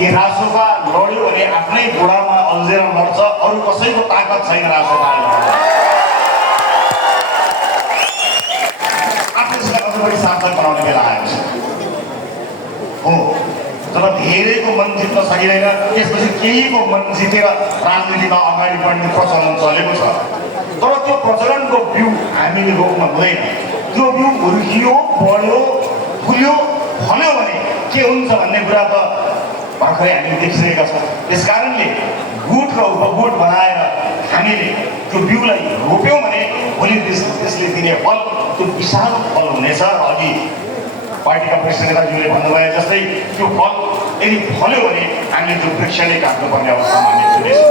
कि रासोपा लड्यो भने आफ्नै बुढामा अल्झेर लड्छ, अरू कसैको ताकत छैन रासोपाले आफूलाई अझ बढी सार्थक बनाउने बेला आएको छ हो। जब धेरैको मन जित्न सकिँदैन त्यसपछि केहीको मन जितेर राजनीतिमा अगाडि बढ्ने प्रचलन चलेको छ। तर त्यो प्रचलनको बिउ हामीले रोक्न हुँदैन। त्यो बिउ हुर्कियो, बढ्यो, फुल्यो, फल्यो भने के हुन्छ भन्ने कुरा त भर्खरै हामीले देखिरहेका छौँ। त्यस कारणले गुट र उपगुट बनाएर हामीले त्यो बिउलाई रोप्यौँ भने भोलि त्यसले दिने फल त्यो विशाल फल हुनेछ। र अघि पार्टीका वरिष्ठ नेताजीले भन्नुभयो जस्तै त्यो फल यदि फल्यो भने हामीले त्यो वृक्ष नै काट्नुपर्ने अवस्थामा हामी पुग्नेछौँ।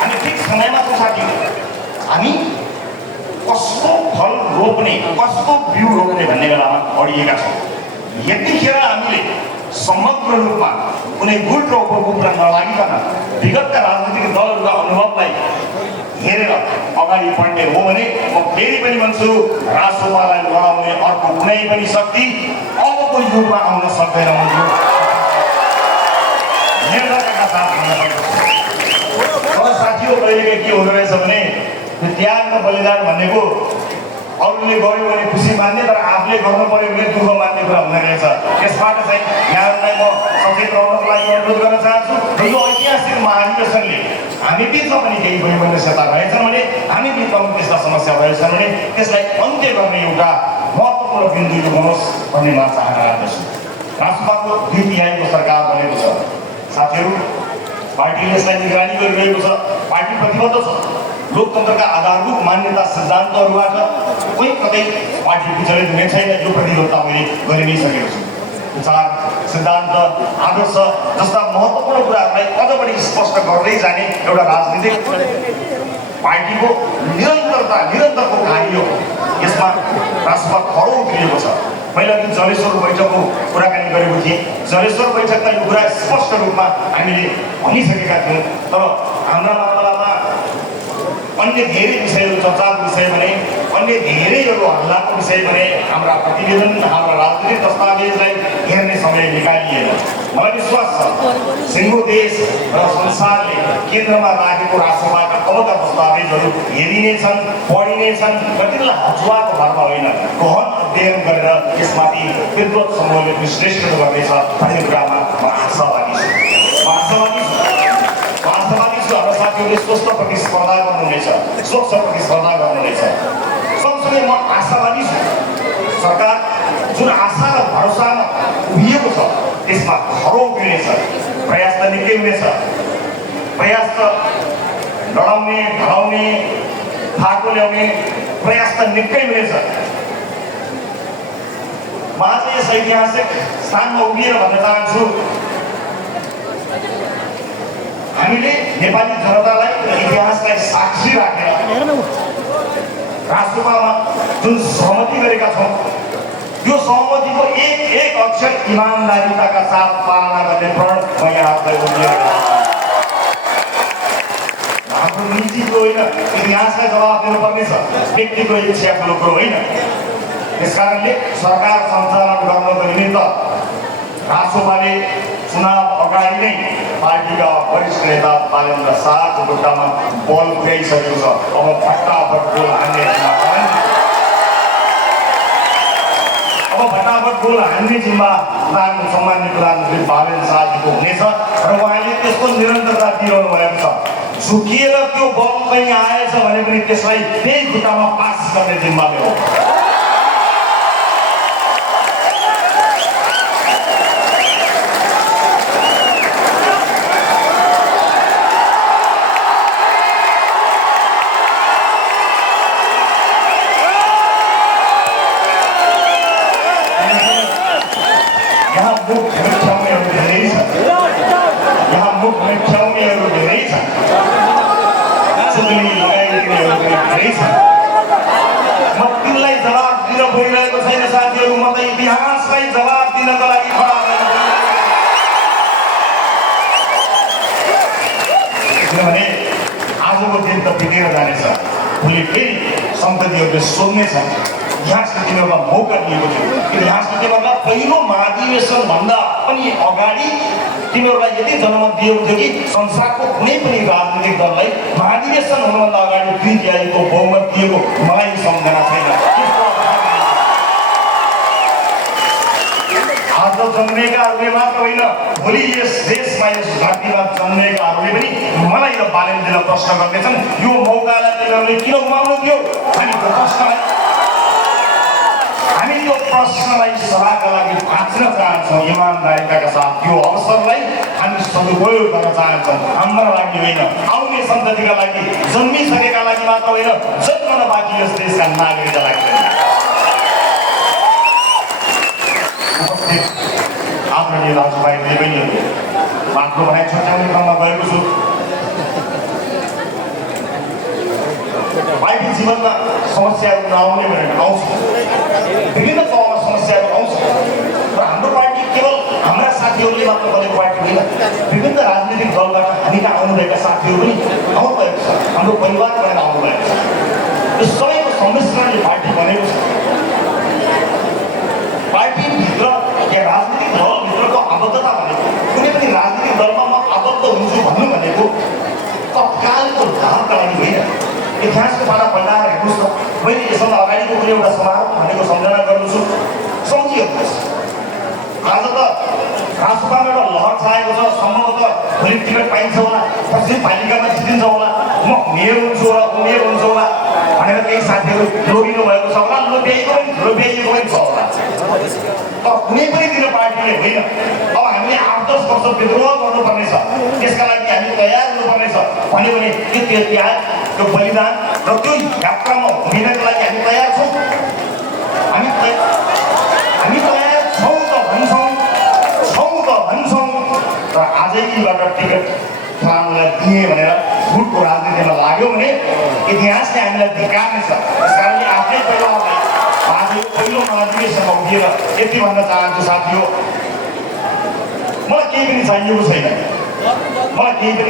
हामी ठिक समयमा छ साथी, हामी कस्तो फल रोप्ने, कस्तो बिउ रोप्ने भन्ने बेलामा अडिएका छौँ। यतिखेर हामीले समग्र रूपमा कुनै गुट र उपगुटलाई नलागिकन विगतका राजनीतिक दलहरूका अनुभवलाई हेरेर अगाडि बढ्ने हो भने म फेरि पनि भन्छु, रासोपालाई लडाउने अर्को कुनै पनि शक्ति अबको युगमा आउन सक्दैन। निर्णयका साथ भन्न सक्छु। अब साथीहरू कहिलेकाहीँ के हुँदो रहेछ भने त्याग र बलिदान भनेको अरूले गर्यो भने खुसी मान्ने, तर आफूले गर्नु पर्यो भने दुःख मान्ने कुरा हुँदो रहेछ। यसबाट चाहिँ यहाँहरूलाई म सचेत रहनको लागि अनुरोध गर्न चाहन्छु। यो ऐतिहासिक महाधिवेशनले हामी बिचमा पनि केही वैमनस्यता रहेछन् भने, हामी बिचमा पनि त्यस्ता समस्या रहेछन् भने त्यसलाई अन्त्य गर्ने एउटा महत्त्वपूर्ण बिन्दु यो बनोस् भन्ने म चाहना राख्दछु। राष्ट्रपाको 2/3 सरकार बनेको छ साथीहरू। पार्टीले यसलाई निगरानी गरिरहेको छ। पार्टी प्रतिबद्ध छ। लोकतन्त्रका आधारभूत मान्यता सिद्धान्तहरूबाट कोही कतै पार्टी विचलित हुने छैन। यो प्रतिबद्धता मैले गरि नै सकेको छु। विचार, सिद्धान्त, आदर्श जस्ता महत्त्वपूर्ण कुराहरूलाई अझ बढी स्पष्ट गर्दै जाने एउटा राजनीतिक पार्टीको निरन्तरको कार्य यसमा राष्ट्रमा खरो उक्लिएको छ। मैले अघि जलेश्वर बैठकको कुराकानी गरेको थिएँ। जलेश्वर बैठकमा यो कुरा स्पष्ट रूपमा हामीले भनिसकेका थियौँ। तर हाम्रा मामलामा अन्य धेरै विषयहरू चर्चाको विषय भने, अन्य धेरैहरू हल्लाको विषय भने हाम्रा प्रतिवेदन, हाम्रा राजनीतिक दस्तावेजलाई हेर्ने समय निकालिएन। मलाई विश्वास छ सिङ्गो देश र संसारले केन्द्रमा राखेको राष्ट्रबाट अबका दस्तावेजहरू हेरिनेछन्, पढिनेछन् र तिनीलाई हचुवाको भरमा होइन, गहन अध्ययन गरेर यसमाथि विद्वत समूहले विश्लेषण गर्नेछ भन्ने कुरामा म आशावादी छु। हाम्रो साथीहरूले स्वस्थ प्रतिस्पर्धा गर्नुहुनेछ, स्वच्छ प्रतिस्पर्धा गर्नुहुनेछ। सँगसँगै म आशावादी छु सरकार जुन आशा र भरोसामा उभिएको छ त्यसमा खरो उभिनेछ। प्रयास त निकै हुनेछ। प्रयास त लडाउने, ढलाउने, फाको ल्याउने प्रयास त निकै हुनेछ। म आज यस ऐतिहासिक स्थानमा उभिएर भन्न चाहन्छु, हामीले नेपाली जनतालाई इतिहासलाई साक्षी राखेर राष्ट्रसभामा जुन सहमति गरेका छौँ त्यो सहमतिको एक अक्षर इमानदारिताका साथ पालना गर्ने प्रण म यहाँलाई उभिएर हाम्रो नीतिको होइन, इतिहासलाई जवाब दिनुपर्नेछ, व्यक्तिको इच्छाको कुरो होइन। त्यस कारणले सरकार सञ्चालन गर्नको निमित्त राष्ट्रसभाले चुनाव अगाडि नै पार्टीका वरिष्ठ नेता बालेन्द्र शाहको खुट्टामा बल पुर्याइसकेको छ। अब फटाफट गोल हान्ने जिम्मा प्रधान सम्मान्य प्रधानमन्त्री बालेन्द्र शाहजीको हुनेछ र उहाँले त्यसको निरन्तरता दिइरहनु भएको छ। झुकिएर त्यो बल कहीँ आएछ भने पनि त्यसलाई त्यही खुट्टामा पास गर्ने जिम्मा हो। म तिनलाई जवाब दिन गइरहेको छैन साथीहरू, म त इतिहासलाई जवाब दिनको लागि खडा किनभने आजको दिन त बितेर जानेछ। भोलि फेरि सन्ततिहरूले सोध्नेछन् इतिहासले तिमीहरूलाई मौका दिएको थियो। इतिहासले तिमीहरूलाई पहिलो महाधिवेशनभन्दा पनि अगाडि तिमीहरूलाई यति जनमत दिएको थियो कि संसारको कुनै पनि राजनीतिक दललाई महाधिवेशन हुनुभन्दा अगाडि 2/3 बहुमत दिएको मलाई सम्झना छैन। आज जन्मेकाहरूले मात्र होइन, भोलि यस देशमा यस धरतीमा जन्मेकाहरूले पनि मलाई र बालेन्द्रलाई प्रश्न गर्नेछन्, यो मौकालाई तिमीहरूले किन गुमाउनु थियो? हामी त्यो प्रश्नलाई सभाका लागि बाँच्न चाहन्छौँ। इमानदारिताका साथ त्यो अवसरलाई हामी सदुपयोग गर्न चाहन्छौँ। हाम्रा लागि होइन, आउने सन्ततिका लागि, जन्मिसकेका लागि मात्र होइन, जन्मन बाँकी यस देशका नागरिकका लागि। आदरणीय दाजुभाइ दिदीबहिनीहरू, आफ्नो भनाइ छुट्याउने क्रममा गएको छु। पार्टी जीवनमा समस्याहरू नआउने भनेर आउँछ, विभिन्न तहमा समस्याहरू आउँछ र हाम्रो पार्टी केवल हाम्रा साथीहरूले मात्र बनेको पार्टी होइन, विभिन्न राजनीतिक दलबाट हामी कहाँ आउनुभएका साथीहरू पनि आउनुभएको छ, हाम्रो परिवार बनेर आउनुभएको छ। यो सबैको सम्मिश्रणले पार्टी बनेको छ। पार्टीभित्र या राजनीतिक दलभित्रको आबद्धता भनेको, कुनै पनि राजनीतिक दलमा म आबद्ध हुन्छु भन्नु भनेको तत्कालको लाभका लागि होइन। इतिहासको पाना पल्टाएर हेर्नुहोस् न, मैले यसभन्दा अगाडिको कुनै एउटा समारोह भनेको सम्झना गर्छु, सम्झिहेर्नुहोस्। आज त राजसभामा एउटा लहर छाएको छ, सम्भवतः भोलि टिकट पाइन्छ होला, पछि पालिकामा जितिन्छ होला, म मेयर हुन्छु होला, उमेर हुन्छ होला भनेर केही साथीहरू लोभिनु भएको छ होला, लोभ्याइएको पनि छ होला। तर कुनै पनि दिन पार्टीले होइन, अब हामीले 8-10 वर्ष विद्रोह गर्नुपर्नेछ, त्यसका लागि हामी तयार हुनुपर्नेछ भन्यो भने त्यो त्याग, त्यो बलिदान र त्यो यात्रामा हिँड्नका लागि हामी तयार छौँ। हामी तयार छौँ त भन्छौँ र आजैबाट टिकट फार्मलाई दिएँ भनेर झुटको राजनीतिमा लाग्यो भने इतिहासले हामीलाई धिक्कार्नेछ। त्यस कारणले आफ्नै परिवारलाई आज पहिलो महाधिवेशनमा उभिएर यति भन्न चाहन्छु, साथी हो, मलाई केही पनि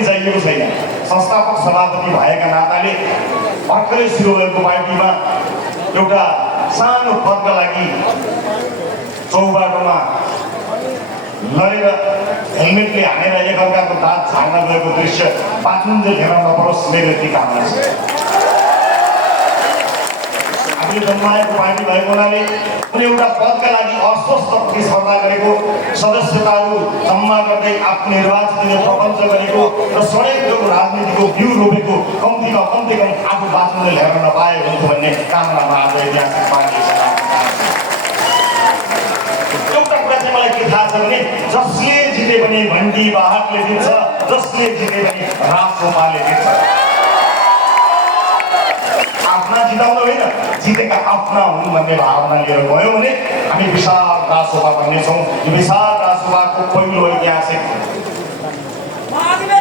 चाहिएको छैन। संस्थापक सभापति भएका नाताले भर्खरै सुरु भएको पार्टीमा एउटा सानो पदका लागि चौबाटोमा लडेर हेलमेटले हानेर एकअर्काको दाँत झार्न गएको दृश्य बाँचुन्जेल हेर्न नपरोस्, मेरो यति कामना छ। हामीले जन्माएको पार्टी भएको हुनाले कुनै एउटा पदका लागि अस्वस्थ प्रतिस्पर्धा गरेको, सदस्यताहरू जम्मा गर्दै आफ्नो निर्वाचितले प्रपञ्च गरेको र सडकको राजनीतिको बिउ रोपेको कम्तीमा कम आफू बाँच्नुले हेर्न नपाएको हुन्थ्यो भन्ने कामनामा आज ऐतिहासिक पार्टी छ। एउटा कुरा चाहिँ मलाई के थाहा छ भने, जसले जिते पनि भण्डी बाहकले जित्छ, जसले जिते पनि राजसभाले जित्छ। आफ्ना जिताउन होइन, जितेका आफ्ना हुन् भन्ने भावना लिएर गयो भने हामी विशाल राजसभा बन्नेछौँ। यो विशाल राजसभाको पहिलो ऐतिहासिक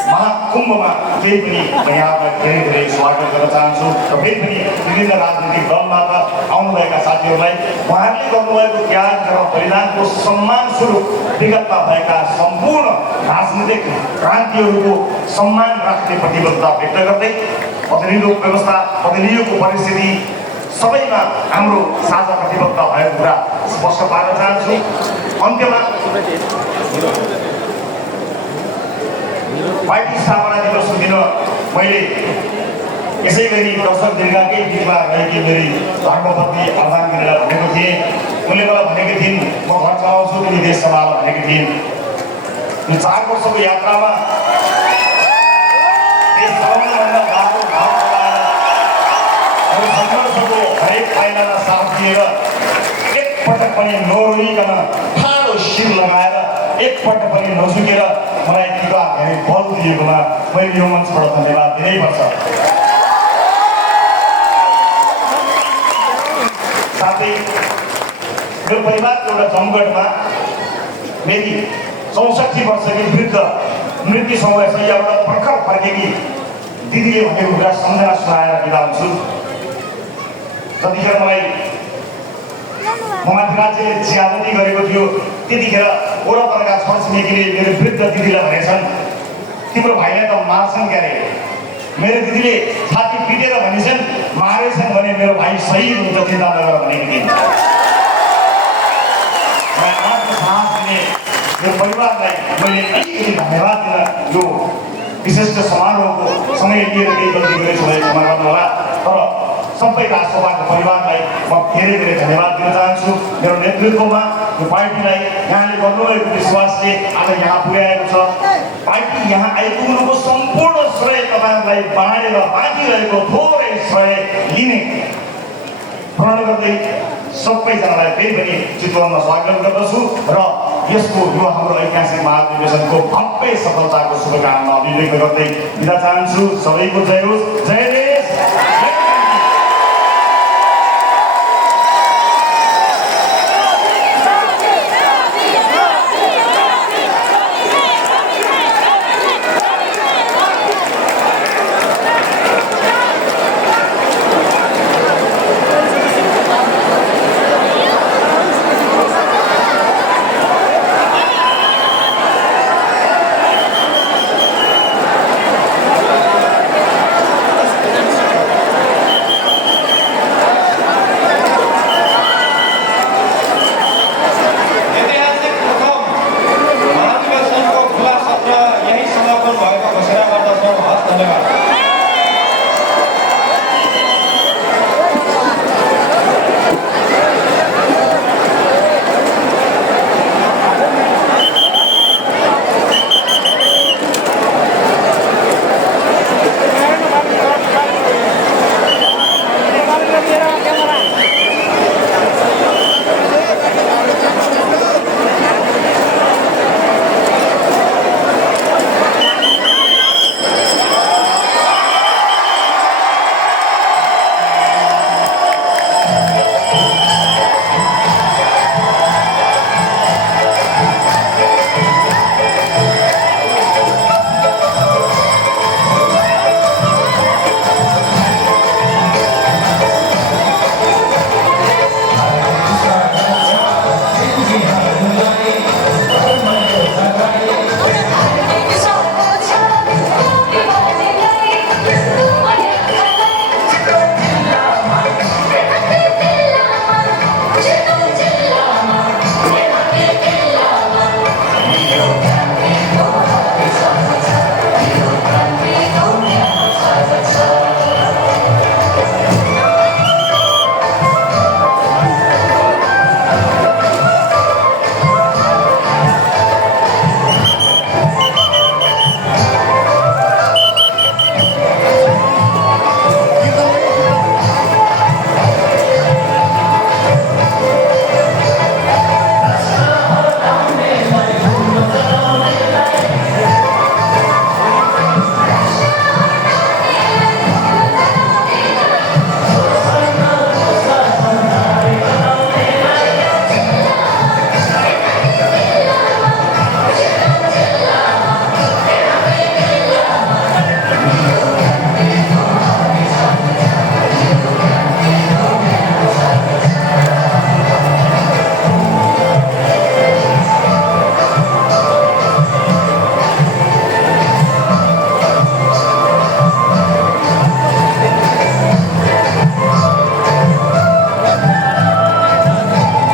महाकुम्भमा केही पनि म यहाँलाई धेरै धेरै स्वागत गर्न चाहन्छु र फेरि पनि विभिन्न राजनीतिक दलबाट आउनुभएका साथीहरूलाई उहाँहरूले गर्नुभएको त्याग र बलिदानको सम्मान स्वरूप विगतमा भएका सम्पूर्ण राजनीतिक क्रान्तिहरूको सम्मान राख्ने प्रतिबद्धता व्यक्त गर्दै बदलिएको व्यवस्था, बदलिएको परिस्थिति सबैमा हाम्रो साझा प्रतिबद्धता भएको कुरा स्पष्ट पार्न चाहन्छु। अन्त्यमा पार्टी स्थापना दिवस दिन मैले यसै गरी दर्शक दीर्घकै बिचमा रहेकी मेरी धर्मपत्नी अर्धाङ्गिनीलाई भनेको थिएँ। उनले मलाई भनेकी थिइन्, म घर चलाउँछु, तिमी देश सम्हाल भनेकी थिइन्। यो 4 वर्षको यात्रामा देश चलाउनुभन्दा बाटो घाउ चलाएर सङ्घर्षको हरेक पाइलालाई साथ दिएर एकपटक पनि नरोइकन ठाडो शिर लगाएर एकपटक पनि नझुकेर मलाई टिका धेरै बल दिएकोमा मैले यो मञ्चबाट धन्यवाद दिनैपर्छ। साथै मेरो परिवारको एउटा जमघटमा मेरी 64 वर्षकी वृद्ध मृत्यु समयबाट भर्खर फर्केकी दिदीले भनेको कुरा सम्झना सुनाएर बिदा हुन्छु। जतिखेर मलाई ममाथि राज्यले ज्यादती गरेको थियो, त्यतिखेर वरपरका छरछिमेकीले मेरो वृद्ध दिदीलाई भनेछन्, तिम्रो भाइलाई त मार्छन् क्यारे, मेरो दिदीले छाती पिटेर भनेछन्, मारेछन् भने मेरो भाइ शहीद हुन्छ, चिन्ता नगर भनेको थिएँ। आजको साहस दिने यो परिवारलाई मैले अलिकति धन्यवाद दिन यो विशिष्ट समारोहको समय लिएर केही गल्ती गरेछु भने क्षमा गर्नुहोला। तर सबै राष्ट्रसभाको परिवारलाई म धेरै धेरै धन्यवाद दिन चाहन्छु। मेरो नेतृत्वमा यो पार्टीलाई यहाँले गर्नुभएको विश्वासले आज यहाँ पुर्याएको छ। पार्टी यहाँ आइपुग्नुको सम्पूर्ण श्रेय तपाईँहरूलाई बाँडेर बाँकी रहेको थोरै श्रेय लिने प्रण गर्दै सबैजनालाई फेरि पनि चितवनमा स्वागत गर्दछु र यसको यो हाम्रो ऐतिहासिक महाधिवेशनको भव्य सफलताको शुभकामना अभिव्यक्त गर्दै बिदा चाहन्छु। सबैको जय होस्। जय देश।